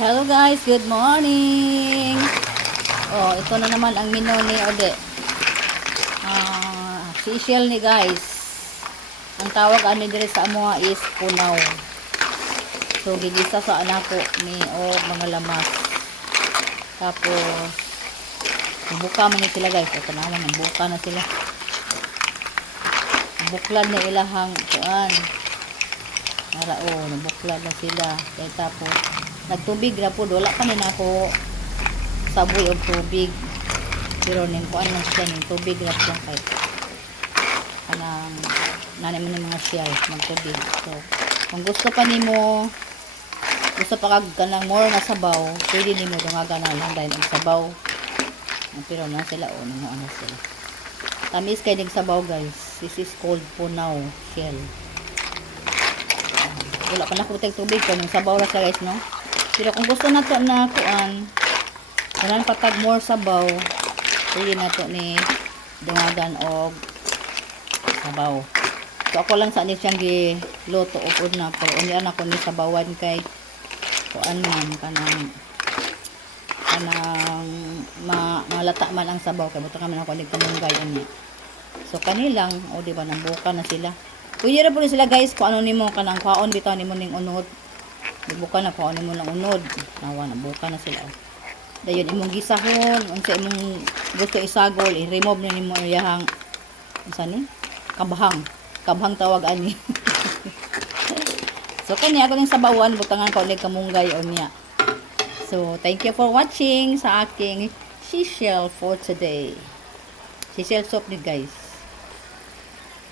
Hello guys, good morning. Oh, ito na naman ang menu ni Ode. Sisial ni guys. Ang tawag ano dire sa amoa is punaw. So gigisa sa anako ni mga lamas. Tapos buka man sila guys. Ito na naman buka na sila. Buklad na ilahang kuan. Narao, nabuklad na sila. Kaya tapos nagtubig na po, wala pa rin ako saboy o tubig, pero nin ko ano siya nin tubig na po kay kanang naman ng mga shell magtubig. So kung gusto pa nimo, gusto pa kag kanang more na sabaw, pwede nimo dungagan na lang dahil ang sabaw, pero na sila o nimo ano sila tamis kay dig sabaw guys. This is called punaw shell. Wala pa na ko tubig kung sabaw ra siya guys, no? Pero kung gusto na to na kuan, kanan patag more sabaw, pwede na to ni dungagan og sabaw. So ako lang sa ni siyang giluto upod na, pero unian ako ni sabawan kay kuan man kanang malata man ang sabaw kay buta man ako ni kamunggay ani. So kanilang o di ba nambuka na sila. Pwede ra po sila guys kung ano nimo kanang kaon bitaw nimo ning unod. Buka na po ano mo lang unod. Nawa na buka na sila. Dayon imong gisahon, unsa imong gusto isagol, i-remove na nimo iyang unsa ni? Kabahang. Kabahang tawag ani. So kani ako ning sabawan butangan ko ulit kamunggay unya. So thank you for watching sa aking sisal for today. Sisal soup ni guys.